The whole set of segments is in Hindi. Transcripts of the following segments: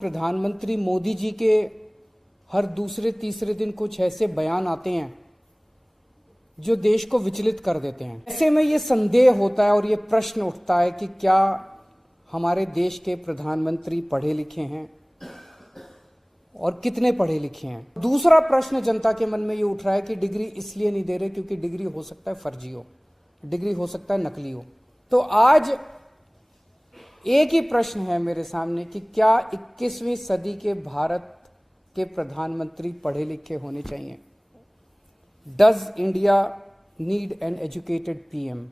प्रधानमंत्री मोदी जी के हर दूसरे तीसरे दिन कुछ ऐसे बयान आते हैं जो देश को विचलित कर देते हैं। ऐसे में ये संदेह होता है और ये प्रश्न उठता है कि क्या हमारे देश के प्रधानमंत्री पढ़े लिखे हैं और कितने पढ़े लिखे हैं। दूसरा प्रश्न जनता के मन में ये उठ रहा है कि डिग्री इसलिए नहीं दे रहे क्योंकि डिग्री हो सकता है फर्जी हो, डिग्री हो सकता है नकली हो। तो आज एक ही प्रश्न है मेरे सामने कि क्या 21वीं सदी के भारत के प्रधानमंत्री पढ़े लिखे होने चाहिए। Does India need an educated PM.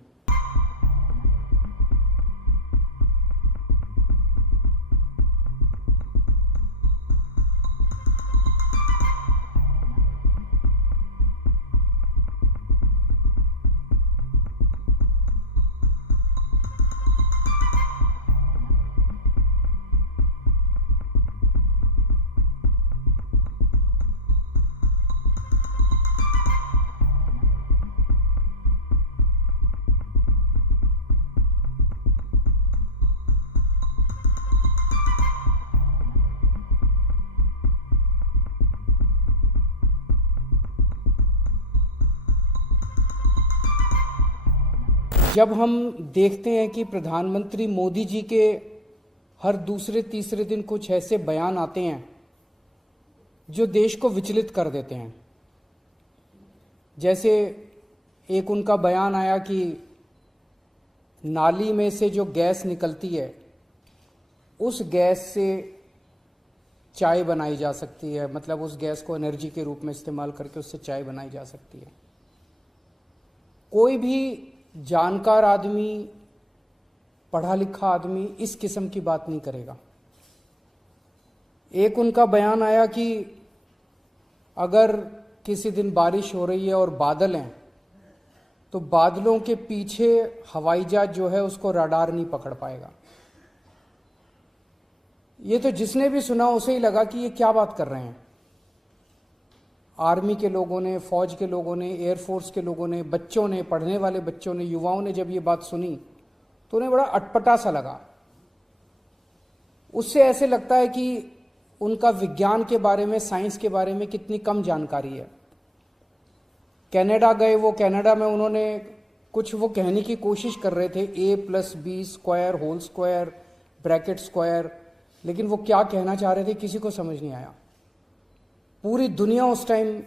जब हम देखते हैं कि प्रधानमंत्री मोदी जी के हर दूसरे तीसरे दिन कुछ ऐसे बयान आते हैं जो देश को विचलित कर देते हैं। जैसे एक उनका बयान आया कि नाली में से जो गैस निकलती है उस गैस से चाय बनाई जा सकती है, मतलब उस गैस को एनर्जी के रूप में इस्तेमाल करके उससे चाय बनाई जा सकती है। कोई भी जानकार आदमी, पढ़ा लिखा आदमी इस किस्म की बात नहीं करेगा। एक उनका बयान आया कि अगर किसी दिन बारिश हो रही है और बादल हैं तो बादलों के पीछे हवाई जहाज जो है उसको रडार नहीं पकड़ पाएगा। ये तो जिसने भी सुना उसे ही लगा कि ये क्या बात कर रहे हैं। आर्मी के लोगों ने, फौज के लोगों ने, एयरफोर्स के लोगों ने, बच्चों ने, पढ़ने वाले बच्चों ने, युवाओं ने जब ये बात सुनी तो उन्हें बड़ा अटपटा सा लगा। उससे ऐसे लगता है कि उनका विज्ञान के बारे में, साइंस के बारे में कितनी कम जानकारी है। कनाडा गए, वो कनाडा में उन्होंने कुछ वो कहने की कोशिश कर रहे थे a+b² whole square bracket square, लेकिन वो क्या कहना चाह रहे थे किसी को समझ नहीं आया। पूरी दुनिया उस टाइम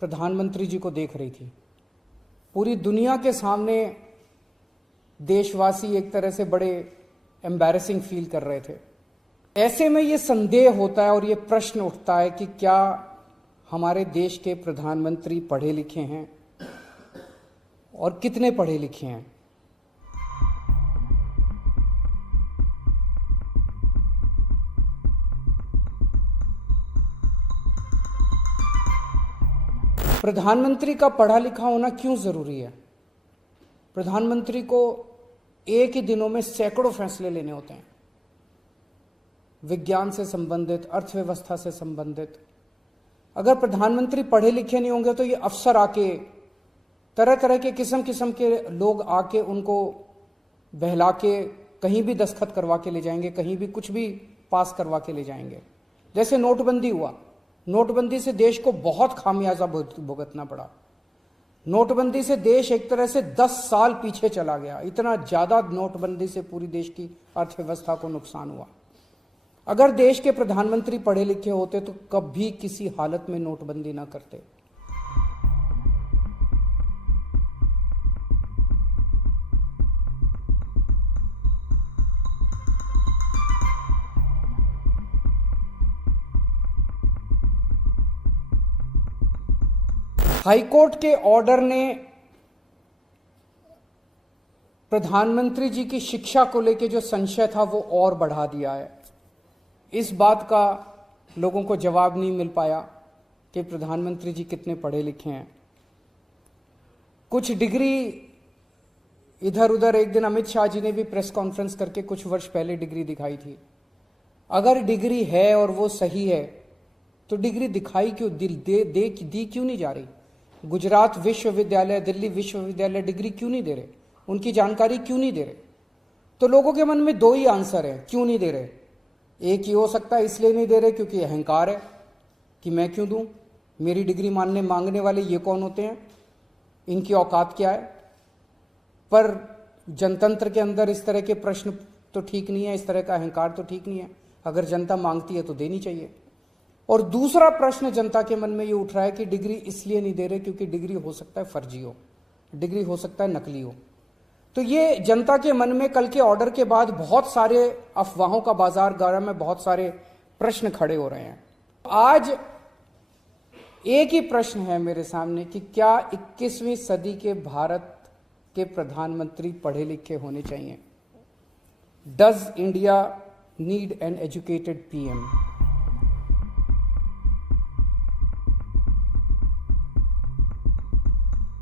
प्रधानमंत्री जी को देख रही थी। पूरी दुनिया के सामने देशवासी एक तरह से बड़े एम्बैरेसिंग फील कर रहे थे। ऐसे में ये संदेह होता है और ये प्रश्न उठता है कि क्या हमारे देश के प्रधानमंत्री पढ़े लिखे हैं और कितने पढ़े लिखे हैं। प्रधानमंत्री का पढ़ा लिखा होना क्यों जरूरी है। प्रधानमंत्री को एक ही दिनों में सैकड़ों फैसले लेने होते हैं, विज्ञान से संबंधित, अर्थव्यवस्था से संबंधित। अगर प्रधानमंत्री पढ़े लिखे नहीं होंगे तो ये अफसर आके, तरह तरह के किस्म किस्म के लोग आके उनको बहला के कहीं भी दस्तखत करवा के ले जाएंगे, कहीं भी कुछ भी पास करवा के ले जाएंगे। जैसे नोटबंदी हुआ, नोटबंदी से देश को बहुत खामियाजा भुगतना पड़ा। नोटबंदी से देश एक तरह से 10 साल पीछे चला गया। इतना ज्यादा नोटबंदी से पूरी देश की अर्थव्यवस्था को नुकसान हुआ। अगर देश के प्रधानमंत्री पढ़े लिखे होते तो कभी किसी हालत में नोटबंदी ना करते। हाईकोर्ट के ऑर्डर ने प्रधानमंत्री जी की शिक्षा को लेकर जो संशय था वो और बढ़ा दिया है। इस बात का लोगों को जवाब नहीं मिल पाया कि प्रधानमंत्री जी कितने पढ़े लिखे हैं। कुछ डिग्री इधर उधर, एक दिन अमित शाह जी ने भी प्रेस कॉन्फ्रेंस करके कुछ वर्ष पहले डिग्री दिखाई थी। अगर डिग्री है और वो सही है तो डिग्री दिखाई क्यों, दी क्यों नहीं जा रही। गुजरात विश्वविद्यालय, दिल्ली विश्वविद्यालय डिग्री क्यों नहीं दे रहे, उनकी जानकारी क्यों नहीं दे रहे। तो लोगों के मन में दो ही आंसर है क्यों नहीं दे रहे। एक ही हो सकता है इसलिए नहीं दे रहे क्योंकि अहंकार है कि मैं क्यों दूं, मेरी डिग्री मांगने वाले ये कौन होते हैं, इनकी औकात क्या है। पर जनतंत्र के अंदर इस तरह के प्रश्न तो ठीक नहीं है, इस तरह का अहंकार तो ठीक नहीं है। अगर जनता मांगती है तो देनी चाहिए। और दूसरा प्रश्न जनता के मन में ये उठ रहा है कि डिग्री इसलिए नहीं दे रहे क्योंकि डिग्री हो सकता है फर्जी हो, डिग्री हो सकता है नकली हो। तो ये जनता के मन में कल के ऑर्डर के बाद बहुत सारे अफवाहों का बाजार गर्म है, बहुत सारे प्रश्न खड़े हो रहे हैं। आज एक ही प्रश्न है मेरे सामने कि क्या 21वीं सदी के भारत के प्रधानमंत्री पढ़े लिखे होने चाहिए? Does India need an educated PM?